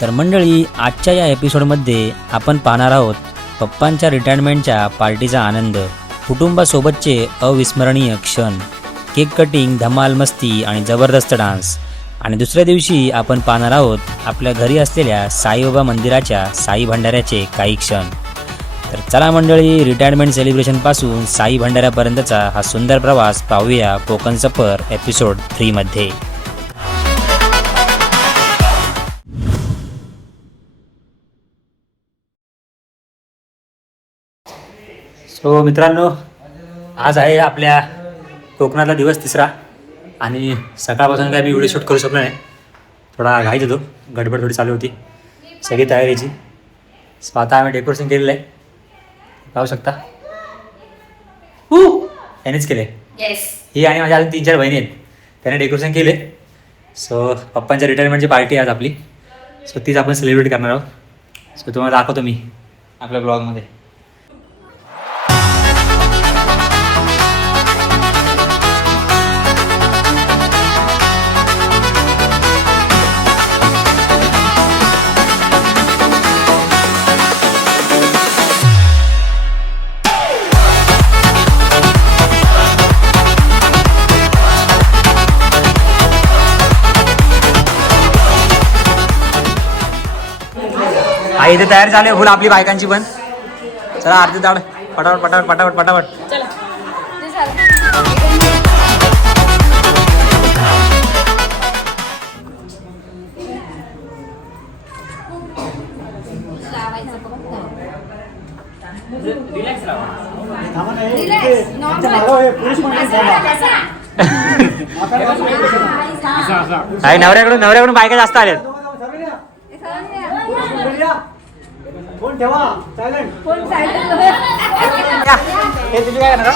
तर मंडळी, आजच्या या एपिसोडमध्ये आपण पाहणार आहोत पप्पांच्या रिटायरमेंटच्या पार्टीचा आनंद, कुटुंबासोबतचे अविस्मरणीय क्षण, केक कटिंग, धमाल मस्ती आणि जबरदस्त डान्स. आणि दुसऱ्या दिवशी आपण पाहणार आहोत आपल्या घरी असलेल्या साईबाबा मंदिराच्या साई भंडाऱ्याचे काही क्षण. तर चला मंडळी, रिटायरमेंट सेलिब्रेशनपासून साई भंडाऱ्यापर्यंतचा हा सुंदर प्रवास पाहूया कोकण सफर एपिसोड 3 मध्ये. सो मित्रांनो, आज आहे आपल्या कोकणातला दिवस 3रा आणि सकाळपासून काय मी व्हिडिओ शूट करू शकलो नाही. थोडा घाईत होतो, गडबड थोडी चालू होती सगळी तयारीची. सो आता आम्ही डेकोरेशन केलेलं आहे, पाहू शकता. त्यानेच केले. ही आणि माझ्या अजून 3-4 बहिणी आहेत, त्याने डेकोरेशन केले. सो पप्पांच्या रिटायरमेंटची पार्टी आज आपली, सो तीच आपण सेलिब्रेट करणार आहोत. सो तुम्हाला दाखवतो मी आपल्या ब्लॉगमध्ये. आई इथे तयार झाले फुल आपली बायकांची पण. चला आरती दाड, पटापट पटापट पटापट पटापट. नवऱ्याकडून बायका जास्त आल्यात. फोन ठेवा सायलेंट. Phone silent. हे तुम्ही काय करणार?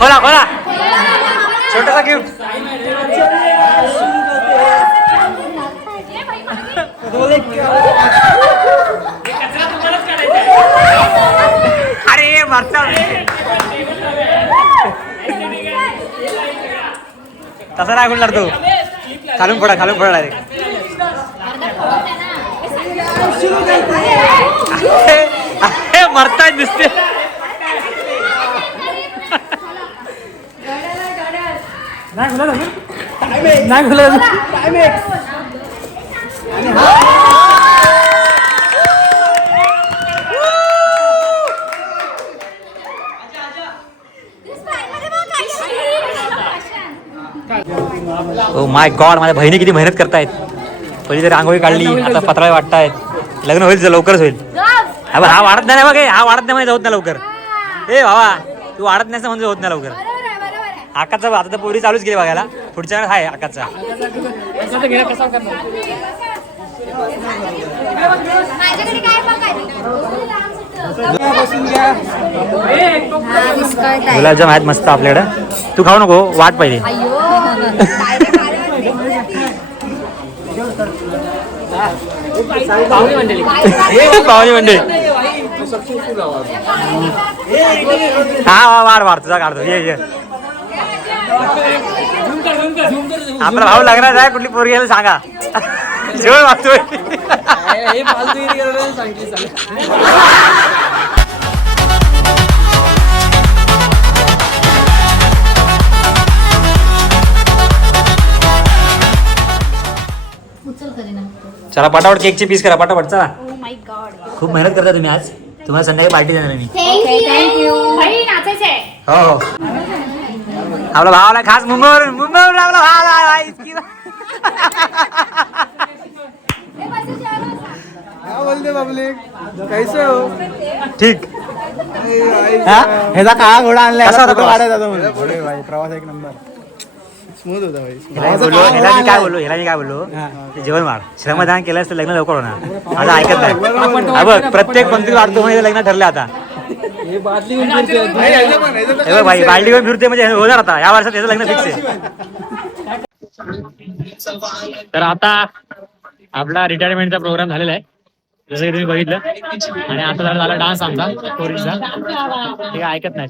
खोला खोला, छोटासा गिफ्ट. अरे मरता, तसा नाही बोलणार तू. खालून फोडा डायरेक्ट. मरताय दिसते. नाही खुला ओ माय गॉड, माझ्या बहिणी किती मेहनत करतायत. पहिली तरी रांगोळी काढली, आता पत्राळे वाटतायत. लग्न होईल, लवकरच होईल. हा वाढत नाही बघ, हा वाढत नाही म्हणजे होत नाही लवकर. ए भावा, तू वाढत नाही म्हणजे होत नाही लवकर. आकाचा आता तर पोरी चालूच गेली बघायला. पुढच्या वेळेस आहे आकाचा. गुलाबजाम आहेत मस्त आपल्याकडे. तू खाऊ नको, वाट पाहिजे. पाहुणे मंडळी हा वार वार तुझा काढतो ये आपला भाऊ लग्नात आहे कुठली पोरगी यायला सांगा जेवण वागतोय चला पटापट केकची पीस करा पटापट चला. खूप मेहनत करता तुम्ही आज तुम्हाला संध्याकाळी पार्टी देणार मी. हो हो आपला भावाला खास मुंबईवरून आपला भावाला ठीक ह्याचा काळा घोडा आणलाय प्रवास एक नंबर स्मूथ होता भाई. ह्याला मी काय बोललो ते जेवण मार श्रमदान केलं असतं लग्न लवकर होणार आता ऐकत नाही बघ प्रत्येक पंक्ती वाढतो म्हणजे लग्न ठरलं आता भाई बालडी घेऊन फिरते म्हणजे होणार आता या वर्षात त्याचं लग्न फिक्स आहे. तर आता आपला रिटायरमेंटचा प्रोग्राम झालेला आहे जसं की तुम्ही बघितलं आणि आता झाला डान्स आमचा पोरीचा ते काय ऐकत नाही.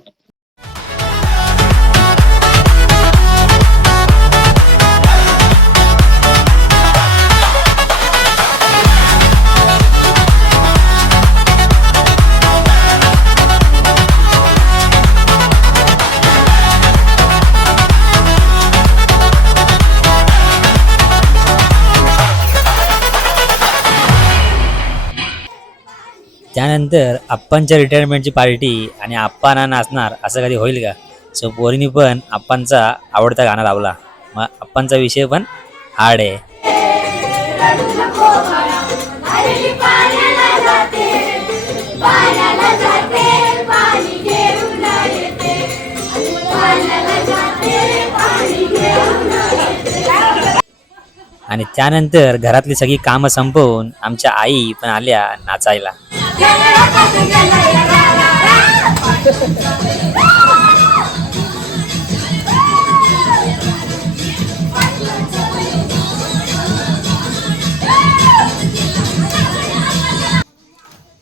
त्यानंतर आप्पांच्या रिटायरमेंटची पार्टी आणि आप्पांना नाचणार असं कधी होईल का. सो पोरीनी पण आप्पांचा आवडता गाणं लावला. मग आप्पांचा विषय पण हार्ड आहे. आणि त्यानंतर घरातली सगळी कामं संपवून आमच्या आई पण आल्या नाचायला.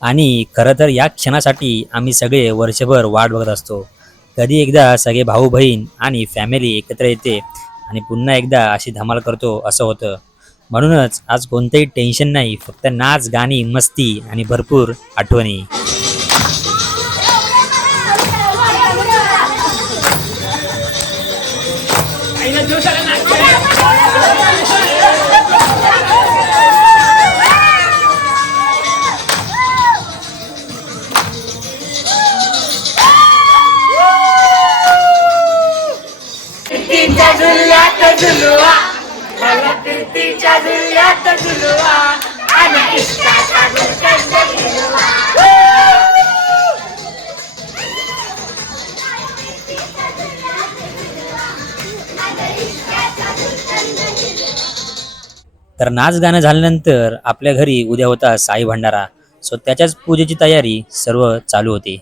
आणि खरं तर या क्षणासाठी आम्ही सगळे वर्षभर वाट बघत असतो. कधी एकदा सगळे भाऊ बहीण आणि फॅमिली एकत्र येते आणि पुन्हा एकदा अशी धमाल करतो असं होतं. म्हणूनच आज कोणतंही टेन्शन नाही, फक्त नाच गाणी मस्ती आणि भरपूर आठवणी. तर नाच गाणं झाल्यानंतर आपल्या घरी उद्या होता साई भंडारा. सो त्याच्याच पूजेची तयारी सर्व चालू होती.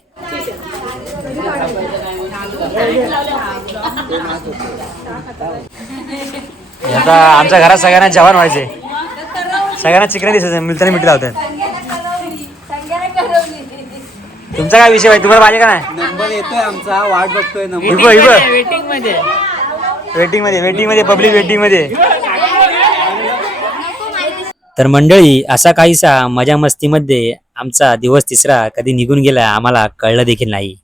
आता आमच्या घरात सगळ्यांना जेवण व्हायचे, सगळ्यांना चिकन दिसायचं मिळताना मिठी लावतात. तुमचा काय विषय आहे तुम्हाला पाहिजे का नाही. नंबर येतोय आमचा वाट बघतोय वेटिंग मध्ये पब्लिक वेटिंग मध्ये. तर मंडळी असा काहीसा मजा मस्तीमध्ये आमचा दिवस तिसरा कधी निघून गेला आम्हाला कळलं देखील नाही.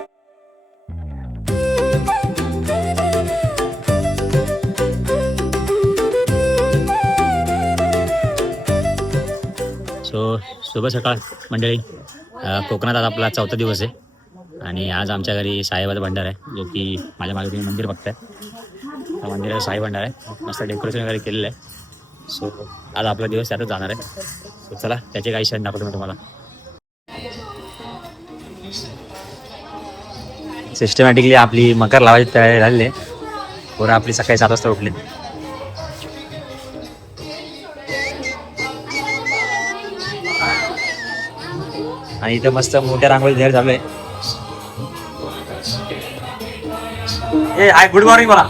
सो शुभ सकाळ मंडळी. कोकणात आज आपला 4था दिवस आहे आणि आज आमच्या घरी साईबाबा भंडार आहे, जो की माझ्या मागे तुम्ही मंदिर बघताय. मंदिरात साई भंडार आहे, मस्त डेकोरेशन वगैरे केलेलं आहे. सो आज आपला दिवस त्यातच जाणार आहे. सो चला त्याचे काही क्षण दाखवतो मी तुम्हाला. सिस्टमॅटिकली आपली मकर लावायची तयारी झालेली आहे. पोरं आपली सकाळी 7 वाजता उठली. आणि इथं मस्त मोठ्या रांगोळी तयार झालोय. गुड मॉर्निंग बोला.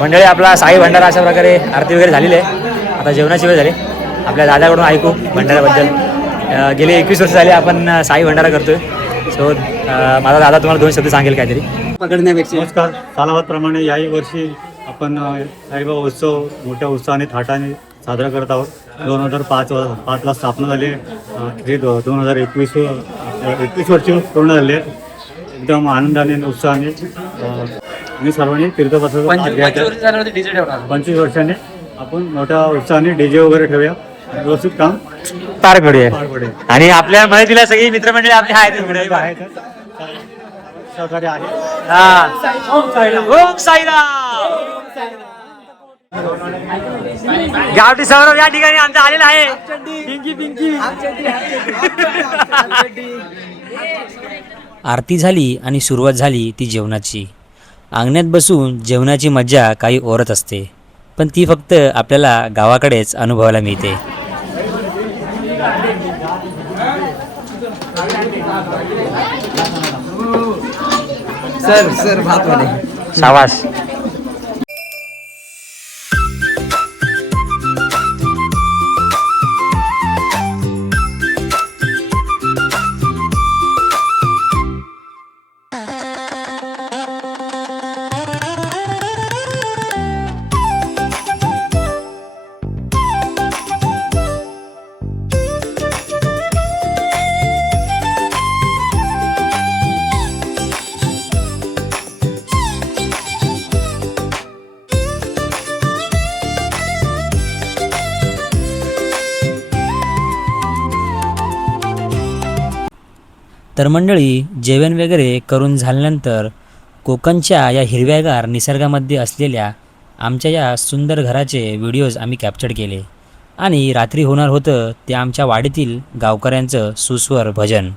मंडळी आपला साई भंडारा अशा प्रकारे आरती वगैरे झालेली आहे. आता जेवणाची वेळ झाली. आपल्या दादाकडून ऐकू भंडाऱ्याबद्दल. गेली 21 वर्ष झाली आपण साई भंडारा करतोय. सो माझा दादा तुम्हाला 2 शब्द सांगेल काहीतरी. नमस्कार. सालावादप्रमाणे याही वर्षी आपण साईबाबा उत्सव मोठ्या उत्साहाने थाटाने साजरा करत आहोत. 2005ला स्थापना झाली. हे 2021 वर्ष पूर्ण झाले. एकदम आनंदाने आणि उत्साहाने मी सर्वांनी तीर्थप्रसाद 25 वर्षांनी आपण मोठ्या उत्साहाने डीजे वगैरे ठेवूया. व्यवस्थित काम पार पडूया. आणि आपल्या मदतीला सगळी मित्रमंडळी आपली आहेत. सहकार्य आहे. ओम साईराम. गावठी सौरभ या ठिकाणी आमचा आलेला आहे. आरती झाली आणि सुरुवात झाली ती जेवणाची. अंगणात बसून जेवणाची मज्जा काही ओरत असते, पण ती फक्त आपल्याला गावाकडेच अनुभवायला मिळते. सर भात वाले शाबास. तर मंडळी, जेवण वगैरे करून झाल्यानंतर कोकणच्या या हिरव्यागार निसर्गामध्ये असलेल्या आमच्या या सुंदर घराचे व्हिडिओज आम्ही कॅप्चर केले. आणि रात्री होणार होतं ते आमच्या वाडीतील गावकऱ्यांचं सुस्वर भजन.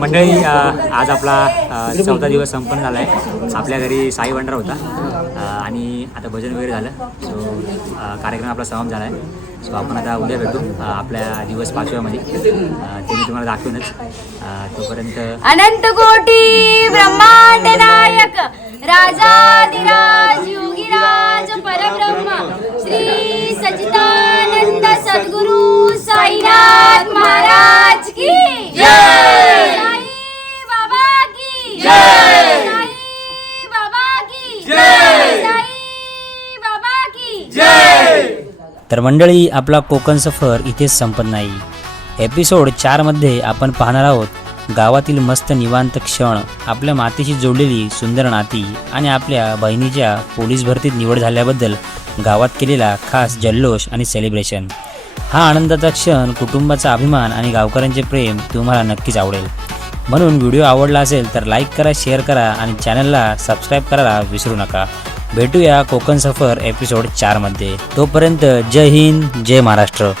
मंडळी, आज आपला 14 दिवस संपन्न झाला आहे. आपल्या घरी साई भंडारा होता आणि आता भजन वगैरे झालं. सो कार्यक्रम आपला समाप्त झाला आहे. सो आपण आता उद्या भेटू आपल्या दिवस 5व्यामध्ये. ते मी तुम्हाला दाखवूनच. तोपर्यंत अनंत कोटी ब्रह्मांड नायक राजाधिराज योगीराज परब्रह्म श्री सच्चिदानंद सद्गुरु साईनाथ महाराज की जय। साई बाबा की जय। साई बाबा की जय। साई बाबा की जय। तर मंडळी, आपला कोकण सफर इथेच संपत नाही. एपिसोड 4 मध्ये आपण पाहणार आहोत गावातील मस्त निवांत क्षण, आपल्या मातीशी जोडलेली सुंदर नाती आणि आपल्या बहिणीच्या पोलीस भरतीत निवड झाल्याबद्दल गावात केलेला खास जल्लोष आणि सेलिब्रेशन. हा आनंदाचा क्षण, कुटुंबाचा अभिमान आणि गावकऱ्यांचे प्रेम तुम्हाला नक्कीच आवडेल. म्हणून व्हिडिओ आवडला असेल तर लाईक करा, शेअर करा आणि चॅनलला सबस्क्राईब करायला विसरू नका. भेटूया कोकण सफर एपिसोड 4 मध्ये. तोपर्यंत जय हिंद, जय महाराष्ट्र.